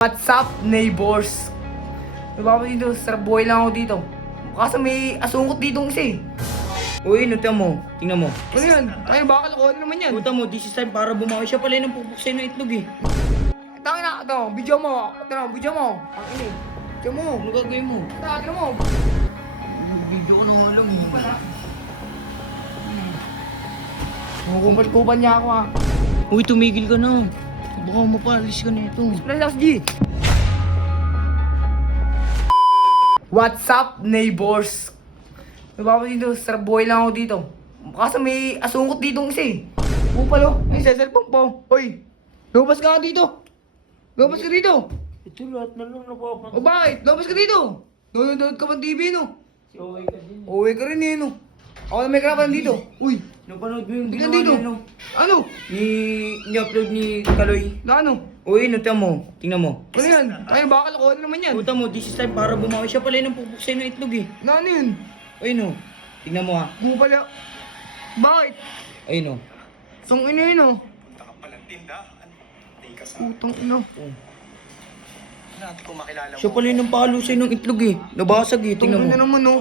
What's up, neighbors? Diba ako dito? Sarap buhay lang ako dito. Kaso may asungkot dito isa eh. Uy, nuta mo. Tingnan mo. Ano yan? Ay, baka kalokohan naman yan. Nuta mo, this is time para bumawi siya pala ng pupuk sa'yo ng itlog eh. Tangin na, ito, video mo. Ito na, video mo. Ang ini. Video mo. Ano gagawin mo? Ito, ito mo. Video ko na alam eh. Wala. Kumukumpal-kupan niya ako ah. Uy, tumigil ka na. Baka mapalis ka na ito. Relax, G. What's up, neighbors? Diba ako dito? Sarap buhay lang ako dito. Kaso may asungkot dito isa eh. Upal oh. Ay, sa cellphone po. Hoy, lumabas ka dito. Lumabas ka dito. Ito lahat na lang napapansin. O bakit? Lumabas ka dito. Nanonood ka pa ng TV, no? Si okay ka din. Uwi ka rin eh, no? Ako na may karapan dito. Uy, Napanood mo yung tingnan ginawa dito. niya, no? Ano? Ni, ni-upload ni Kaloy. Na ano? Uy, nuta mo. Tingnan mo. Ano yan? Ay, baka kalokohan naman yan. Nuta mo, this is time para bumawi siya pala ng pupuk sa'yo ng itlog eh. Na ano yun? Uy, no. Tingnan mo ha. Bupala. Bakit? Ayun no. Sung ina yun, oh. Putang ina. Siya pala yung palo sa'yo ng itlog eh. Nabasag eh. Tingnan Tingnan mo. naman, no.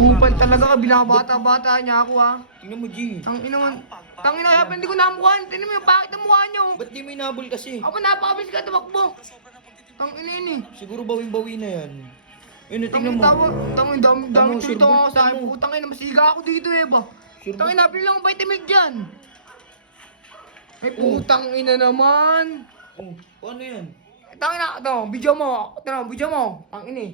Kupal talaga ka, binabata-bata niya ako, ha. Tingnan mo, G. Tang ina man. Tang ina, kaya hindi ko namukhaan. Tingnan mo yung bakit ang mukha niyo. Ba't di mo inabol kasi? Ako napakabilis ka tumakbo. Tang ina yun, eh. Siguro bawing-bawi na yan. Ayun, Tang tingnan mo. tang ina, dami, dami sure ako sa akin. Tamo. Putang ina, masiga ako dito, eh, ba. Sure Tang ba? ina, pili lang ang vitamin dyan. Ay, putang ina naman. Oh, paano yan? Tang ina, ito, video mo. Ito na, video mo. Tang ina,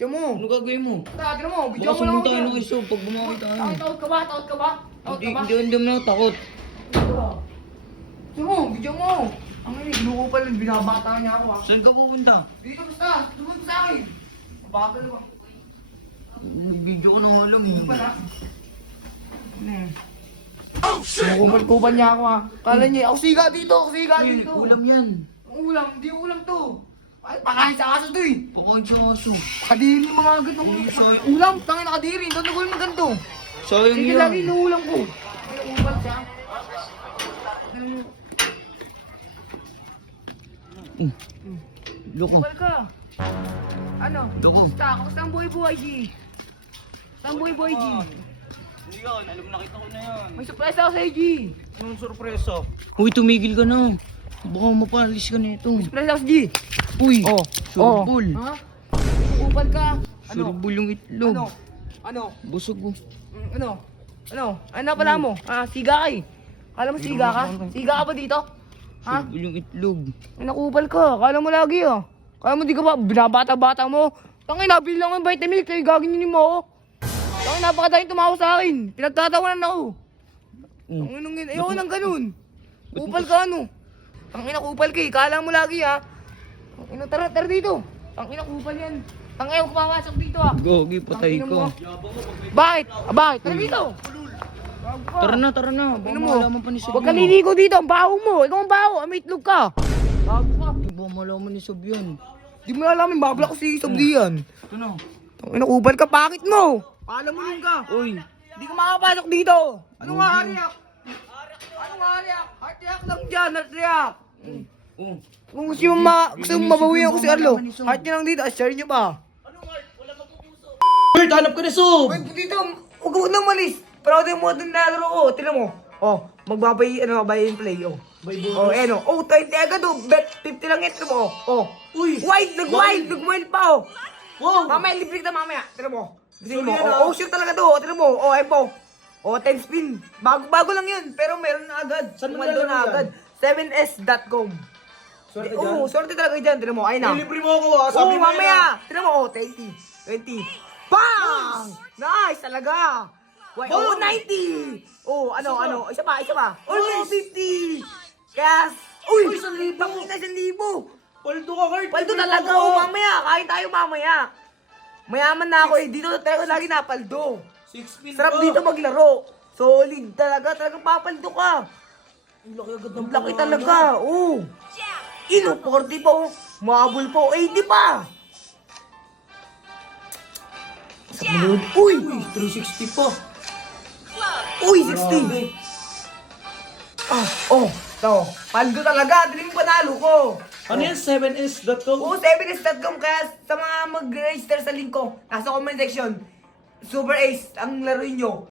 Video mo. Ano gagawin mo? Ito mo, video Baka mo lang sumunta tayo ako. ng iso pag bumawi tayo. Takot, takot ka ba? Takot ka ba? Takot ka ba? hindi, hindi mo na takot. Video mo, video mo. Ang ini, ginuko pa lang, binabata niya ako ah. Saan ka pupunta? Dito basta, tumunod sa akin. Mabakal ba? Video ko na alam eh. Pala. Ano yun? Kumukumpal-kupan niya ako ah. Kala niya, ako siga dito, ako siga dito. ulam yan. Ulam, hindi ulam to. Ay, pakain sa aso to eh. Pakain siya aso. Kadiri mga ganitong Hindi, sayang. ulam. Tangin na kadiri, hindi ko ulam ganito. Sayang Sige yan. lagi inuulam ko. Ay, upal siya. Ano mo? Loko. Upal ka. Ano? Loko. Kamusta? Kamusta ang buhay-buhay, G? Kamusta ang buhay-buhay, G? Hindi yan, alam nakita ko na yan. May surprise ako sa'yo, G. Anong sorpresa? Uy, tumigil ka na. Baka mapalis ka na ito. Surprise ako, G. Uy, Oh. surbol. Ha? Upal ka. Ano? Surbol yung itlog. Ano? Ano? Busog ko. Mm, Ano? Ano? Ano pala mo? Ah, siga ka eh. Kala mo siga ka? Siga ka ba dito? Ha? Surbol yung itlog. Ay, nakupal ka. Kala mo lagi ah. Kala mo di ka ba binabata-bata mo? Tangin, nabili lang ang vitamin kayo gagawin mo ako. Tangin, napakadaling tumawa sa akin. Pinagtatawanan ako. Mm. Tangin, nung ayoko nang ganun. Kupal ka ano? Tangin, nakupal ka eh. Kala mo lagi ah. Tangin, tara, tara dito. Tangin, nakupal yan. Tangin, ayaw ko papasok dito ah. Gogi, patay Tangina ko. Bakit? Ah, bakit? Tara dito. Tara na, tara na. Baka Ano mo? malaman pa ni Sob Huwag ka liligo dito. Ang baho mo. Ikaw ang baho. May itlog ka. Bago ka. Di ba malaman ni Sob yan? Di mo alam, babla ko si Soblian. Ito na. Tangina, ubal ka, bakit mo? Paalam mo nun ka. Uy, Hindi ka makapasok dito. Ano nga hariyak? Ano nga hariyak? Heart react lang dyan, heart react. Oh. Kung gusto mo, ma gusto mo mabawihan ko si Arlo, heart nyo lang dito, ah, share nyo ba? Bert, hanap ka na Sob! Wait, dito, huwag huwag nang malis. Ito yung mga nalaro ko, tinan mo. Oh, magbabay, ano, buy and play, oh. Oh, eh, no. Oh, 20 agad, oh. Bet, 50 lang ito mo, oh. Uy! Wild, nag-wild, nag-wild pa, oh. Wow! Mamaya, libre kita mamaya. Tira mo. Tingnan mo. Sorry, Oh, ano? oh, sure talaga to. Tira mo. Oh, ay po. Oh, 10 spin. Bago bago lang 'yun, pero meron na agad. Saan mo na agad. 7s.com. Swerte Oo, sorte talaga diyan. Tira mo. Ay na. Libre mo ako ah, Oh, mamaya. Tira mo. Oh, 20. 20. Bang! Nice talaga. Wait, oh, 90. Oh, ano, ano, isa pa, isa pa. Oh, 50. Yes. Uy, isang libo. Isang libo. Paldo ka, Kurt! Paldo talaga, oh, mamaya. Kain tayo mamaya. Mayaman na ako eh. Dito tayo lagi napaldo. Six pin Sarap dito maglaro. Solid talaga. Talagang papaldo ka. Ang laki agad ng Ang laki talaga. Oo. Ino, 40 pa oh. Mabul pa oh. 80 pa. Sa manood. Uy! Uy, 360 pa. Uy, 60. Ah, oh. Ito. Paldo talaga. Dilim panalo ko. Ano yan? 7s.com? Oo, 7s.com kaya sa mga mag-register sa link ko, nasa comment section, Super Ace ang laro nyo.